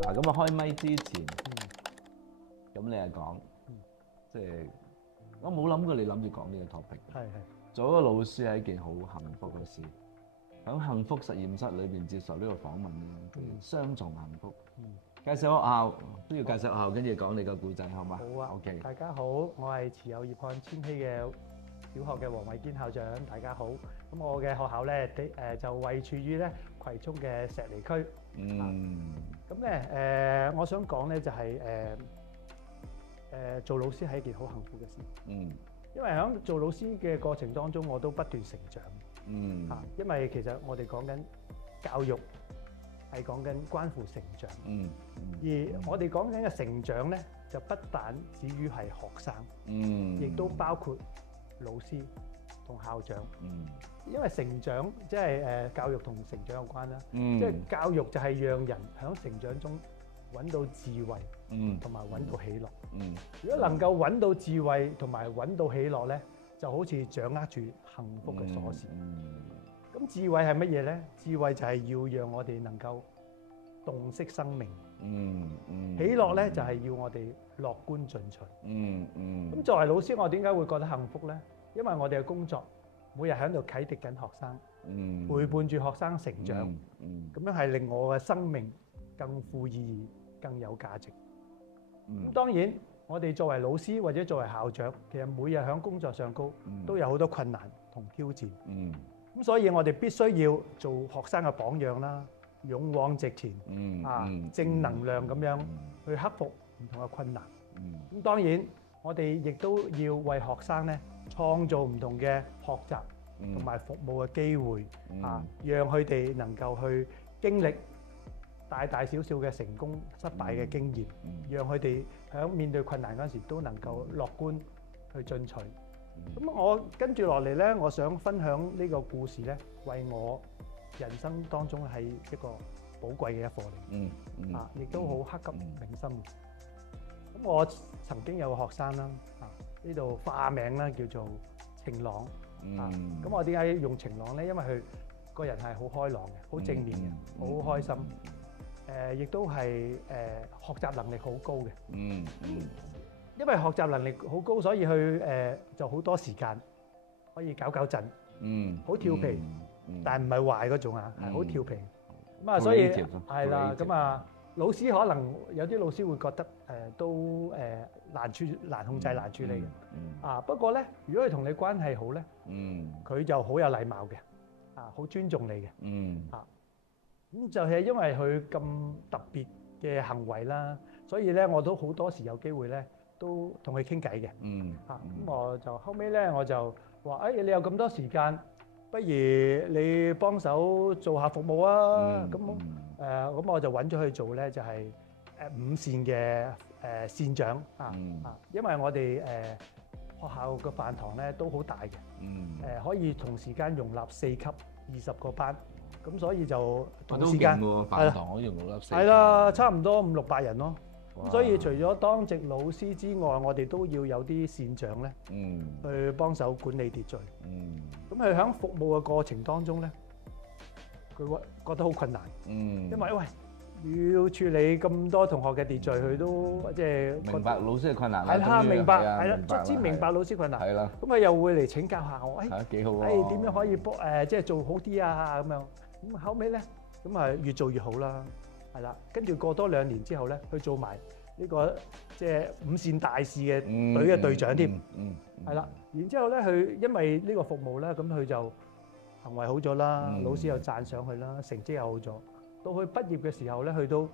嗱，咁啊開咪之前，咁你係講，即係我冇諗過你諗住講呢個 topic。係。做一個老師係一件好幸福嘅事，喺幸福實驗室裏邊接受呢個訪問咧，雙重幸福。介紹學校都要介紹學校，跟住講你個故仔，好嗎？好啊 OK。大家好，我係持有葉漢千禧嘅小學嘅黃偉堅校長。大家好，咁我嘅學校咧，就位處於咧葵涌嘅石籬區。咁咧，我想講咧就係做老師係一件好幸福嘅事。因為喺做老師嘅過程當中，我都不斷成長。因為其實我哋講緊教育係講緊關乎成長。而我哋講緊嘅成長咧，就不但止於係學生，亦都包括老師同校長。因為成長即係教育同成長有關啦。即係教育就係讓人喺成長中揾到智慧，同埋揾到喜樂。如果能夠揾到智慧同埋揾到喜樂咧，就好似掌握住幸福嘅鎖匙。咁智慧係乜嘢咧？智慧就係要讓我哋能夠洞悉生命。喜樂咧就係要我哋樂觀進取。咁作為老師，我點解會覺得幸福咧？因為我哋嘅工作每日喺度啟迪緊學生，陪伴住學生成長。咁樣係令我嘅生命更富意義、更有價值。咁當然，我哋作為老師或者作為校長，其實每日喺工作上高都有好多困難同挑戰。咁所以我哋必須要做學生嘅榜樣啦，勇往直前，正能量咁樣去克服唔同嘅困難。咁當然，我哋亦都要為學生咧創造唔同嘅學習同埋服務嘅機會，讓佢哋能夠去經歷大大小小嘅成功、失敗嘅經驗，讓佢哋喺面對困難嗰陣時都能夠樂觀去進取。咁我跟住落嚟咧，我想分享呢個故事咧，為我人生當中係一個寶貴嘅一課嚟，亦都好刻骨銘心。咁我曾經有個學生啦，呢度化名啦叫做晴朗。咁我點解用晴朗咧？因為佢個人係好開朗嘅，好正面嘅，好開心。亦都係學習能力好高嘅。因為學習能力好高，所以佢就好多時間可以搞震，好調皮，但係唔係壞嗰種啊，係好調皮。咁啊，所以係啦。咁啊，老師可能有啲老師會覺得都難控制、難處理嘅。不過咧，如果佢同你關係好咧，佢就好有禮貌嘅，好尊重你嘅。咁就係因為佢咁特別嘅行為啦，所以咧我都好多時有機會咧都同佢傾偈嘅。咁我就後尾咧我就話：你有咁多時間，不如你幫手做下服務啊！咁我就揾咗佢做咧，就係午膳嘅膳長因為我哋學校個飯堂咧都好大嘅，可以同時間容納4級20個班。咁所以就同時間飯堂可以用到粒係啦，差唔多500-600人咯。咁所以除咗當值老師之外，我哋都要有啲膳長咧，去幫手管理秩序。咁佢喺服務嘅過程當中咧，佢覺得好困難，因為要處理咁多同學嘅秩序，佢都即係明白老師嘅困難。係啦，明白係啦，卒之明白老師困難。係啦，咁佢又會嚟請教下我，幾好喎，點樣可以即係做好啲啊咁樣。咁後尾咧，咁啊越做越好啦，係啦。跟住過多2年之後咧，佢做埋呢個即係午膳大使嘅隊嘅隊長添，係啦。然之後咧，佢因為呢個服務咧，咁佢就行為好咗啦，老師又讚賞佢啦，成績又好咗。到佢畢業嘅時候咧，佢都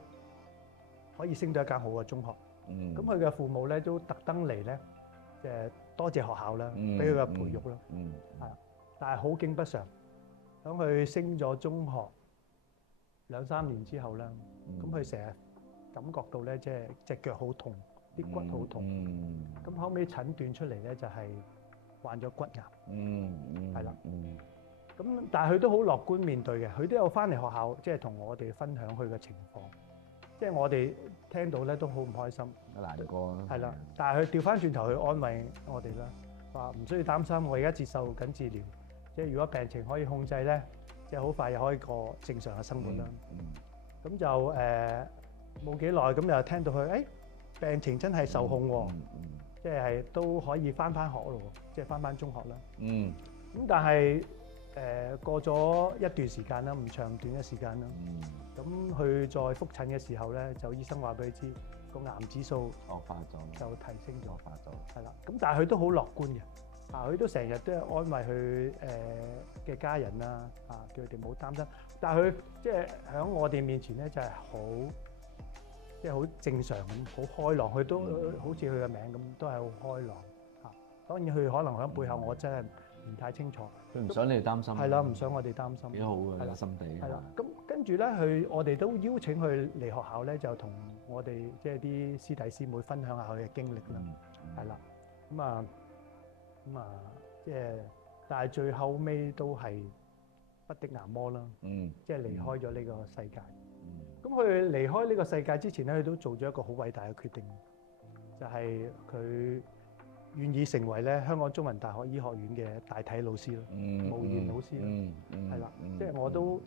可以升到一間好嘅中學。咁佢嘅父母咧都特登嚟咧，多謝學校啦，俾佢嘅培育啦，係。但係好景不常。咁佢升咗中學2-3年之後咧，咁佢成日感覺到咧，即係隻腳好痛，啲骨好痛。咁後尾診斷出嚟咧，就係患咗骨癌。係啦。咁但係佢都好樂觀面對嘅，佢都有翻嚟學校，即係同我哋分享佢嘅情況。即係我哋聽到咧都好唔開心，難過啦。係啦，但係佢調翻轉頭去安慰我哋啦。話唔需要擔心，我而家接受緊治療，即係如果病情可以控制咧，即係好快又可以過正常嘅生活啦。咁就冇幾耐，咁又聽到佢病情真係受控喎，即係都可以翻學咯，即係翻中學啦。咁但係過咗一段時間啦，唔長短嘅時間啦。咁佢再覆診嘅時候咧，就醫生話俾佢知個癌指數惡化咗，就提升咗，惡化咗。係啦，咁但係佢都好樂觀嘅，佢都成日都係安慰佢嘅家人啦，叫佢哋唔好擔心。但係佢即係喺我哋面前咧，就係好即係好正常咁，好開朗。佢都好似佢嘅名咁，都係好開朗嚇。當然佢可能喺背後，我真係唔太清楚。佢唔想你哋擔心。係啦，唔想我哋擔心。幾好嘅，個心地。係啦，咁跟住咧，我哋都邀請佢嚟學校咧，就同我哋即係啲師弟師妹分享下佢嘅經歷啦。係啦，咁啊，即係但係最後尾都係不敵癌魔啦。即係離開咗呢個世界。咁佢離開呢個世界之前咧，佢都做咗一個好偉大嘅決定，就係佢願意成為咧香港中文大學醫學院嘅大體老師咯，無言老師咯，係啦，即係我都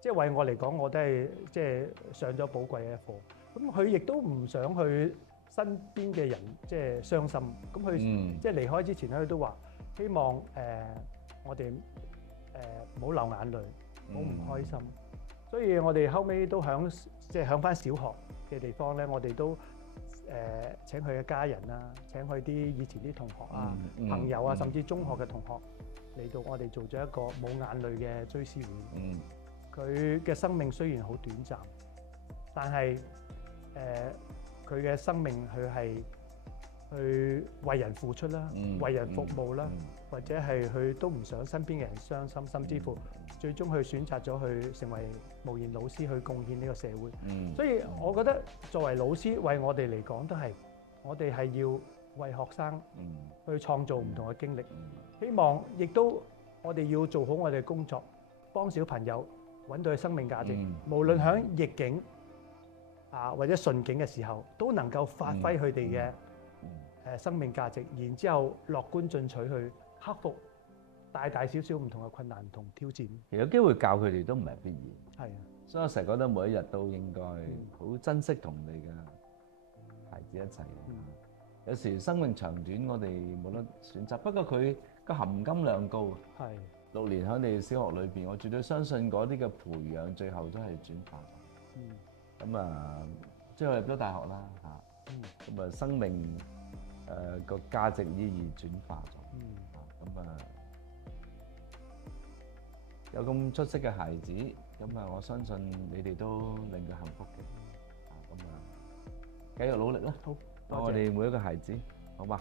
即係為我嚟講，我都係即係上咗寶貴嘅一課。咁佢亦都唔想佢身邊嘅人即係傷心。咁佢即係離開之前咧，佢都話希望我哋唔好流眼淚，唔好唔開心。所以我哋後尾都即係響翻小學嘅地方咧，我哋都請佢嘅家人啊，請佢啲以前啲同學啊、朋友啊，甚至中學嘅同學嚟到我哋做咗一個冇眼淚嘅追思會。佢嘅生命雖然好短暫，但係佢嘅生命佢係去為人付出啦，為人服務啦，或者係佢都唔想身邊嘅人傷心，甚至乎最終佢選擇咗去成為無言老師，去貢獻呢個社會。所以我覺得作為老師，為我哋嚟講都係，我哋係要為學生去創造唔同嘅經歷。希望亦都我哋要做好我哋嘅工作，幫小朋友揾到佢生命價值，無論喺逆境或者順境嘅時候，都能夠發揮佢哋嘅生命價值，然之後樂觀進取去克服大大小小唔同嘅困難同挑戰。其實有機會教佢哋都唔係必然。係啊，所以我成日覺得每一日都應該好珍惜同你嘅孩子一齊。有時生命長短我哋冇得選擇，不過佢個含金量高。係6年喺你小學裏邊，我絕對相信嗰啲嘅培養最後都係轉化咗。咁啊，最後入咗大學啦嚇。咁啊，生命個價值意義轉化咗。咁啊，有咁出色嘅孩子，咁啊，我相信你哋都令佢幸福嘅。咁啊，繼續努力啦！好，幫我哋每一個孩子，好嘛？